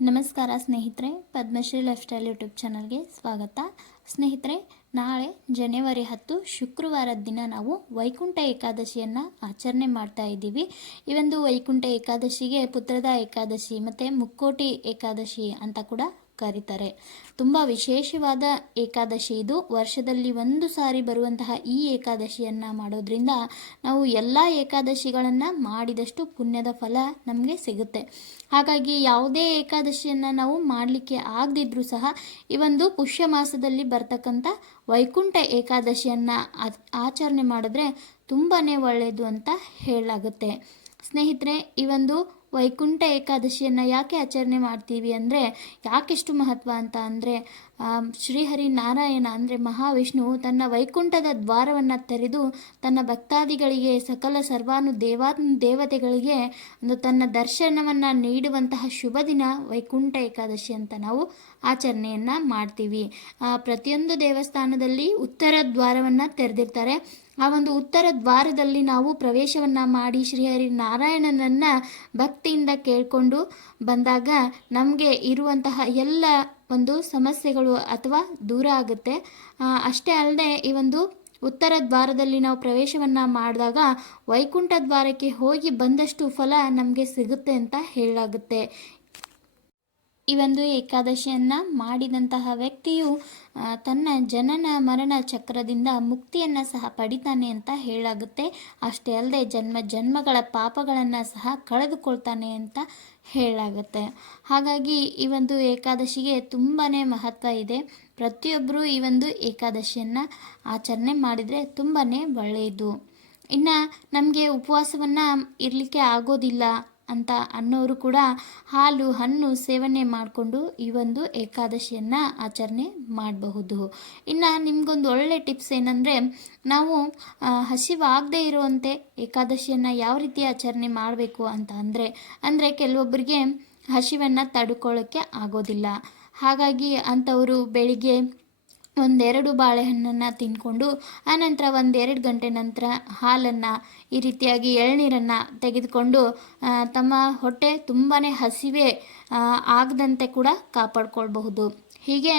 ನಮಸ್ಕಾರ ಸ್ನೇಹಿತರೆ, Padmashri life style YouTube ಚಾನಲ್ಗೆ ಸ್ವಾಗತ. ಸ್ನೇಹಿತರೆ, ನಾಳೆ ಜನವರಿ ಹತ್ತು, ಶುಕ್ರವಾರದ ದಿನ ನಾವು ವೈಕುಂಠ ಏಕಾದಶಿಯನ್ನು ಆಚರಣೆ ಮಾಡ್ತಾ ಇದ್ದೀವಿ. ಈ ಒಂದು ವೈಕುಂಠ ಏಕಾದಶಿಗೆ, ಪುತ್ರದ ಏಕಾದಶಿ ಮತ್ತು ಮುಕ್ಕೋಟಿ ಏಕಾದಶಿ ಅಂತ ಕೂಡ ಕರೀತಾರೆ. ತುಂಬ ವಿಶೇಷವಾದ ಏಕಾದಶಿ ಇದು. ವರ್ಷದಲ್ಲಿ ಒಂದು ಸಾರಿ ಬರುವಂತಹ ಈ ಏಕಾದಶಿಯನ್ನು ಮಾಡೋದ್ರಿಂದ ನಾವು ಎಲ್ಲ ಏಕಾದಶಿಗಳನ್ನು ಮಾಡಿದಷ್ಟು ಪುಣ್ಯದ ಫಲ ನಮಗೆ ಸಿಗುತ್ತೆ. ಹಾಗಾಗಿ ಯಾವುದೇ ಏಕಾದಶಿಯನ್ನು ನಾವು ಮಾಡಲಿಕ್ಕೆ ಆಗದಿದ್ರೂ ಸಹ ಈ ಒಂದು ಪುಷ್ಯ ಮಾಸದಲ್ಲಿ ಬರ್ತಕ್ಕಂಥ ವೈಕುಂಠ ಏಕಾದಶಿಯನ್ನು ಆಚರಣೆ ಮಾಡಿದ್ರೆ ತುಂಬಾ ಒಳ್ಳೆಯದು ಅಂತ ಹೇಳಲಾಗುತ್ತೆ. ಸ್ನೇಹಿತರೆ, ಈ ಒಂದು ವೈಕುಂಠ ಏಕಾದಶಿಯನ್ನು ಯಾಕೆ ಆಚರಣೆ ಮಾಡ್ತೀವಿ ಅಂದರೆ ಯಾಕೆಷ್ಟು ಮಹತ್ವ ಅಂತ ಅಂದರೆ ಶ್ರೀಹರಿ ನಾರಾಯಣ ಅಂದರೆ ಮಹಾವಿಷ್ಣು ತನ್ನ ವೈಕುಂಠದ ದ್ವಾರವನ್ನು ತೆರೆದು ತನ್ನ ಭಕ್ತಾದಿಗಳಿಗೆ, ಸಕಲ ಸರ್ವಾನು ದೇವಾ ದೇವತೆಗಳಿಗೆ ಒಂದು ತನ್ನ ದರ್ಶನವನ್ನು ನೀಡುವಂತಹ ಶುಭ ದಿನ ವೈಕುಂಠ ಏಕಾದಶಿ ಅಂತ ನಾವು ಆಚರಣೆಯನ್ನು ಮಾಡ್ತೀವಿ. ಪ್ರತಿಯೊಂದು ದೇವಸ್ಥಾನದಲ್ಲಿ ಉತ್ತರ ದ್ವಾರವನ್ನು ತೆರೆದಿರ್ತಾರೆ. ಆ ಒಂದು ಉತ್ತರ ದ್ವಾರದಲ್ಲಿ ನಾವು ಪ್ರವೇಶವನ್ನು ಮಾಡಿ ಶ್ರೀಹರಿ ನಾರಾಯಣನನ್ನು ಭಕ್ತಿಯಿಂದ ಕೇಳಿಕೊಂಡು ಬಂದಾಗ ನಮಗೆ ಇರುವಂತಹ ಎಲ್ಲ ಒಂದು ಸಮಸ್ಯೆಗಳು ಅಥವಾ ದೂರ ಆಗುತ್ತೆ. ಅಷ್ಟೇ ಅಲ್ಲದೆ ಈ ಒಂದು ಉತ್ತರ ದ್ವಾರದಲ್ಲಿ ನಾವು ಪ್ರವೇಶವನ್ನು ಮಾಡಿದಾಗ ವೈಕುಂಠ ದ್ವಾರಕ್ಕೆ ಹೋಗಿ ಬಂದಷ್ಟು ಫಲ ನಮಗೆ ಸಿಗುತ್ತೆ ಅಂತ ಹೇಳಲಾಗುತ್ತೆ. ಈ ಒಂದು ಏಕಾದಶಿಯನ್ನು ಮಾಡಿದಂತಹ ವ್ಯಕ್ತಿಯು ತನ್ನ ಜನನ ಮರಣ ಚಕ್ರದಿಂದ ಮುಕ್ತಿಯನ್ನು ಸಹ ಪಡಿತಾನೆ ಅಂತ ಹೇಳಾಗುತ್ತೆ. ಅಷ್ಟೇ ಅಲ್ಲದೆ ಜನ್ಮ ಜನ್ಮಗಳ ಪಾಪಗಳನ್ನು ಸಹ ಕಳೆದುಕೊಳ್ತಾನೆ ಅಂತ ಹೇಳಾಗುತ್ತೆ. ಹಾಗಾಗಿ ಈ ಒಂದು ಏಕಾದಶಿಗೆ ತುಂಬಾ ಮಹತ್ವ ಇದೆ. ಪ್ರತಿಯೊಬ್ಬರೂ ಈ ಒಂದು ಏಕಾದಶಿಯನ್ನು ಆಚರಣೆ ಮಾಡಿದರೆ ತುಂಬಾ ಒಳ್ಳೆಯದು. ಇನ್ನು ನಮಗೆ ಉಪವಾಸವನ್ನು ಇರಲಿಕ್ಕೆ ಆಗೋದಿಲ್ಲ. ಅಂತ ಅನ್ನೋರು ಕೂಡ ಹಾಲು, ಹಣ್ಣು ಸೇವನೆ ಮಾಡಿಕೊಂಡು ಈ ಒಂದು ಏಕಾದಶಿಯನ್ನು ಆಚರಣೆ ಮಾಡಬಹುದು. ಇನ್ನು ನಿಮಗೊಂದು ಒಳ್ಳೆ ಟಿಪ್ಸ್ ಏನಂದರೆ, ನಾವು ಹಸಿವಾಗದೇ ಇರುವಂತೆ ಏಕಾದಶಿಯನ್ನು ಯಾವ ರೀತಿ ಆಚರಣೆ ಮಾಡಬೇಕು ಅಂತ ಅಂದರೆ ಅಂದರೆ ಕೆಲವೊಬ್ಬರಿಗೆ ಹಸಿವನ್ನು ತಡ್ಕೊಳ್ಳೋಕ್ಕೆ ಆಗೋದಿಲ್ಲ. ಹಾಗಾಗಿ ಅಂಥವರು ಬೆಳಿಗ್ಗೆ ಒಂದೆರಡು ಬಾಳೆಹಣ್ಣನ್ನು ತಿಂದ್ಕೊಂಡು ಆನಂತರ ಒಂದೆರಡು ಗಂಟೆ ನಂತರ ಹಾಲನ್ನು ಈ ರೀತಿಯಾಗಿ ಎಳ್ನೀರನ್ನು ತೆಗೆದುಕೊಂಡು ತಮ್ಮ ಹೊಟ್ಟೆ ತುಂಬಾ ಹಸಿವೆ ಆಗದಂತೆ ಕೂಡ ಕಾಪಾಡ್ಕೊಳ್ಬಹುದು. ಹೀಗೆ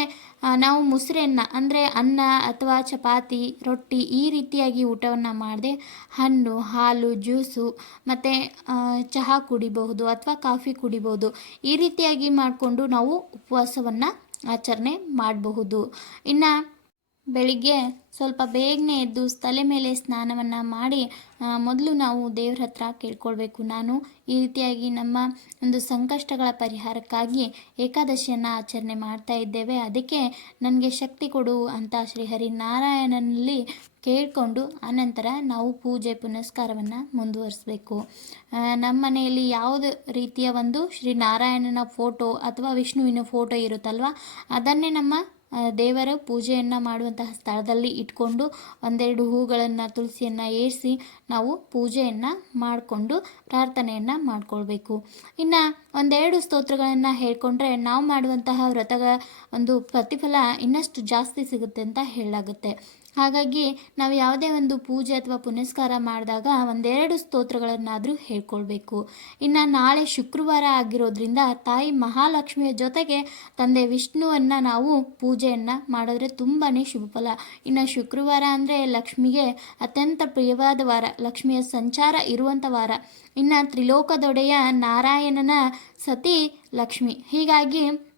ನಾವು ಮುಸ್ರೆಯನ್ನು ಅಂದರೆ ಅನ್ನ ಅಥವಾ ಚಪಾತಿ, ರೊಟ್ಟಿ ಈ ರೀತಿಯಾಗಿ ಊಟವನ್ನು ಮಾಡದೆ ಹಣ್ಣು, ಹಾಲು, ಜ್ಯೂಸು, ಮತ್ತು ಚಹಾ ಕುಡಿಬಹುದು ಅಥವಾ ಕಾಫಿ ಕುಡಿಬಹುದು ಈ ರೀತಿಯಾಗಿ ಮಾಡಿಕೊಂಡು ನಾವು ಉಪವಾಸವನ್ನು ಆಚರಣೆ ಮಾಡಬಹುದು. ಇನ್ನು ಬೆಳಿಗ್ಗೆ ಸ್ವಲ್ಪ ಬೇಗನೆ ಎದ್ದು ತಲೆ ಮೇಲೆ ಸ್ನಾನವನ್ನು ಮಾಡಿ ಮೊದಲು ನಾವು ದೇವ್ರ ಹತ್ರ ಕೇಳ್ಕೊಳ್ಬೇಕು. ನಾನು ಈ ರೀತಿಯಾಗಿ ನಮ್ಮ ಒಂದು ಸಂಕಷ್ಟಗಳ ಪರಿಹಾರಕ್ಕಾಗಿ ಏಕಾದಶಿಯನ್ನು ಆಚರಣೆ ಮಾಡ್ತಾ ಇದ್ದೇವೆ. ಅದಕ್ಕೆ ನನಗೆ ಶಕ್ತಿ ಕೊಡು ಅಂತ ಶ್ರೀ ಹರಿನಾರಾಯಣನಲ್ಲಿ ಕೇಳಿಕೊಂಡು ಆನಂತರ ನಾವು ಪೂಜೆ ಪುನಸ್ಕಾರವನ್ನು ಮುಂದುವರಿಸಬೇಕು. ನಮ್ಮ ಮನೆಯಲ್ಲಿ ಯಾವುದೇ ರೀತಿಯ ಒಂದು ಶ್ರೀ ನಾರಾಯಣನ ಫೋಟೋ ಅಥವಾ ವಿಷ್ಣುವಿನ ಫೋಟೋ ಇರುತ್ತಲ್ವ, ಅದನ್ನೇ ನಮ್ಮ ದೇವರ ಪೂಜೆಯನ್ನು ಮಾಡುವಂತಹ ಸ್ಥಳದಲ್ಲಿ ಇಟ್ಕೊಂಡು ಒಂದೆರಡು ಹೂಗಳನ್ನು, ತುಳಸಿಯನ್ನು ಏರಿಸಿ ನಾವು ಪೂಜೆಯನ್ನು ಮಾಡಿಕೊಂಡು ಪ್ರಾರ್ಥನೆಯನ್ನು ಮಾಡಿಕೊಳ್ಬೇಕು. ಇನ್ನು ಒಂದೆರಡು ಸ್ತೋತ್ರಗಳನ್ನು ಹೇಳ್ಕೊಂಡ್ರೆ ನಾವು ಮಾಡುವಂತಹ ವ್ರತಗಳ ಒಂದು ಪ್ರತಿಫಲ ಇನ್ನಷ್ಟು ಜಾಸ್ತಿ ಸಿಗುತ್ತೆ ಅಂತ ಹೇಳಲಾಗುತ್ತೆ. ಹಾಗಾಗಿ ನಾವು ಯಾವುದೇ ಒಂದು ಪೂಜೆ ಅಥವಾ ಪುನಸ್ಕಾರ ಮಾಡಿದಾಗ ಒಂದೆರಡು ಸ್ತೋತ್ರಗಳನ್ನಾದರೂ ಹೇಳ್ಕೊಳ್ಬೇಕು. ಇನ್ನು ನಾಳೆ ಶುಕ್ರವಾರ ಆಗಿರೋದ್ರಿಂದ ತಾಯಿ ಮಹಾಲಕ್ಷ್ಮಿಯ ಜೊತೆಗೆ ತಂದೆ ವಿಷ್ಣುವನ್ನು ನಾವು ಪೂಜೆಯನ್ನು ಮಾಡಿದ್ರೆ ತುಂಬಾ ಶುಭ ಫಲ. ಇನ್ನು ಶುಕ್ರವಾರ ಅಂದರೆ ಲಕ್ಷ್ಮಿಗೆ ಅತ್ಯಂತ ಪ್ರಿಯವಾದ ವಾರ, ಲಕ್ಷ್ಮಿಯ ಸಂಚಾರ ಇರುವಂಥ ವಾರ. ಇನ್ನು ತ್ರಿಲೋಕದೊಡೆಯ ನಾರಾಯಣನ ಸತಿ ಲಕ್ಷ್ಮಿ. ಹೀಗಾಗಿ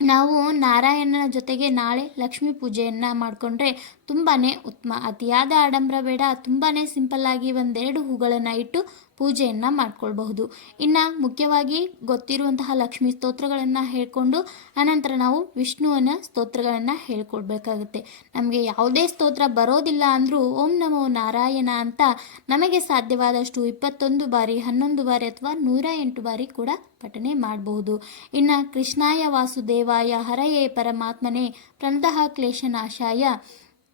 ನಾವು ನಾರಾಯಣನ ಜೊತೆಗೆ ನಾಳೆ ಲಕ್ಷ್ಮೀ ಪೂಜೆಯನ್ನು ಮಾಡಿಕೊಂಡ್ರೆ ತುಂಬಾ ಉತ್ತಮ. ಅತಿಯಾದ ಆಡಂಬರ ಬೇಡ ತುಂಬಾ ಸಿಂಪಲ್ಲಾಗಿ ಒಂದೆರಡು ಹೂಗಳನ್ನು ಇಟ್ಟು ಪೂಜೆಯನ್ನು ಮಾಡ್ಕೊಳ್ಬಹುದು. ಇನ್ನು ಮುಖ್ಯವಾಗಿ ಗೊತ್ತಿರುವಂತಹ ಲಕ್ಷ್ಮಿ ಸ್ತೋತ್ರಗಳನ್ನು ಹೇಳಿಕೊಂಡು ಅನಂತರ ನಾವು ವಿಷ್ಣುವನ ಸ್ತೋತ್ರಗಳನ್ನು ಹೇಳ್ಕೊಡ್ಬೇಕಾಗುತ್ತೆ. ನಮಗೆ ಯಾವುದೇ ಸ್ತೋತ್ರ ಬರೋದಿಲ್ಲ ಅಂದರೂ ಓಂ ನಮೋ ನಾರಾಯಣ ಅಂತ ನಮಗೆ ಸಾಧ್ಯವಾದಷ್ಟು ಇಪ್ಪತ್ತೊಂದು ಬಾರಿ, ಹನ್ನೊಂದು ಬಾರಿ ಅಥವಾ ನೂರ ಎಂಟು ಬಾರಿ ಕೂಡ ಪಠನೆ ಮಾಡಬಹುದು. ಇನ್ನು ಕೃಷ್ಣಾಯ ವಾಸುದೇವಾಯ ಹರಯೇ ಪರಮಾತ್ಮನೇ ಪ್ರಣತಃ ಕ್ಲೇಶನಾಶಾಯ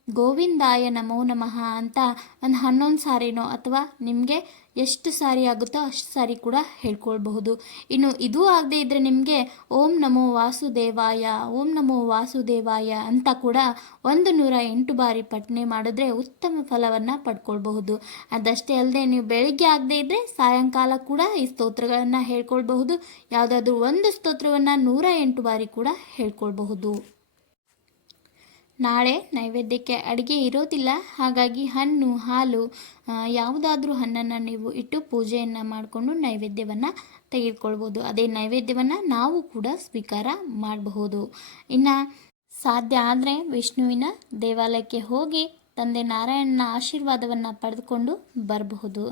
ಗೋವಿಂದಾಯ ನಮೋ ನಮಃ ಅಂತ ಒಂದು ಹನ್ನೊಂದು ಸಾರಿನೋ ಅಥವಾ ನಿಮಗೆ ಎಷ್ಟು ಸಾರಿ ಆಗುತ್ತೋ ಅಷ್ಟು ಸಾರಿ ಕೂಡ ಹೇಳ್ಕೊಳ್ಬಹುದು. ಇನ್ನು ಇದು ಆಗದೆ ಇದ್ದರೆ ನಿಮಗೆ ಓಂ ನಮೋ ವಾಸುದೇವಾಯ, ಓಂ ನಮೋ ವಾಸುದೇವಾಯ ಅಂತ ಕೂಡ ಒಂದು ನೂರ ಎಂಟು ಬಾರಿ ಪಠನೆ ಮಾಡಿದ್ರೆ ಉತ್ತಮ ಫಲವನ್ನು ಪಡ್ಕೊಳ್ಬಹುದು. ಅದಷ್ಟೇ ಅಲ್ಲದೆ ನೀವು ಬೆಳಿಗ್ಗೆ ಆಗದೆ ಇದ್ದರೆ ಸಾಯಂಕಾಲ ಕೂಡ ಈ ಸ್ತೋತ್ರಗಳನ್ನು ಹೇಳ್ಕೊಳ್ಬಹುದು. ಯಾವುದಾದ್ರೂ ಒಂದು ಸ್ತೋತ್ರವನ್ನು ನೂರ ಎಂಟು ಬಾರಿ ಕೂಡ ಹೇಳ್ಕೊಳ್ಬಹುದು. ನಾಳೆ ನೈವೇದ್ಯಕ್ಕೆ ಅಡುಗೆ ಇರೋದಿಲ್ಲ. ಹಾಗಾಗಿ ಹಣ್ಣು, ಹಾಲು ಯಾವುದಾದ್ರೂ ಹಣ್ಣನ್ನು ನೀವು ಇಟ್ಟು ಪೂಜೆಯನ್ನು ಮಾಡಿಕೊಂಡು ನೈವೇದ್ಯವನ್ನು ತೆಗೆದುಕೊಳ್ಬೋದು. ಅದೇ ನೈವೇದ್ಯವನ್ನು ನಾವು ಕೂಡ ಸ್ವೀಕಾರ ಮಾಡಬಹುದು. ಇನ್ನು ಸಾಧ್ಯ ಆದರೆ ವಿಷ್ಣುವಿನ ದೇವಾಲಯಕ್ಕೆ ಹೋಗಿ ತಂದೆ ನಾರಾಯಣನ ಆಶೀರ್ವಾದವನ್ನು ಪಡೆದುಕೊಂಡು ಬರಬಹುದು.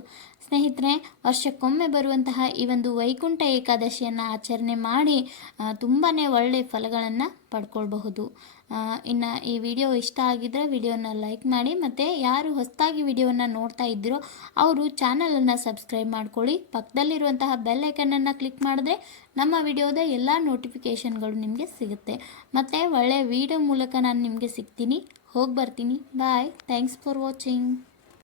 ಸ್ನೇಹಿತರೆ, ವರ್ಷಕ್ಕೊಮ್ಮೆ ಬರುವಂತಹ ಈ ಒಂದು ವೈಕುಂಠ ಏಕಾದಶಿಯನ್ನು ಆಚರಣೆ ಮಾಡಿ ತುಂಬಾ ಒಳ್ಳೆಯ ಫಲಗಳನ್ನು ಪಡ್ಕೊಳ್ಬಹುದು. ಇನ್ನು ಈ ವಿಡಿಯೋ ಇಷ್ಟ ಆಗಿದ್ದರೆ ವಿಡಿಯೋನ ಲೈಕ್ ಮಾಡಿ, ಮತ್ತು ಯಾರು ಹೊಸದಾಗಿ ವಿಡಿಯೋನ ನೋಡ್ತಾ ಇದ್ದೀರೋ ಅವರು ಚಾನಲನ್ನು ಸಬ್ಸ್ಕ್ರೈಬ್ ಮಾಡ್ಕೊಳ್ಳಿ. ಪಕ್ಕದಲ್ಲಿರುವಂತಹ ಬೆಲ್ ಐಕನನ್ನು ಕ್ಲಿಕ್ ಮಾಡಿದ್ರೆ ನಮ್ಮ ವಿಡಿಯೋದ ಎಲ್ಲ ನೋಟಿಫಿಕೇಷನ್ಗಳು ನಿಮಗೆ ಸಿಗುತ್ತೆ. ಮತ್ತು ಒಳ್ಳೆಯ ವಿಡಿಯೋ ಮೂಲಕ ನಾನು ನಿಮಗೆ ಸಿಗ್ತೀನಿ. ಹೋಗಿ ಬರ್ತೀನಿ. Bye thanks for watching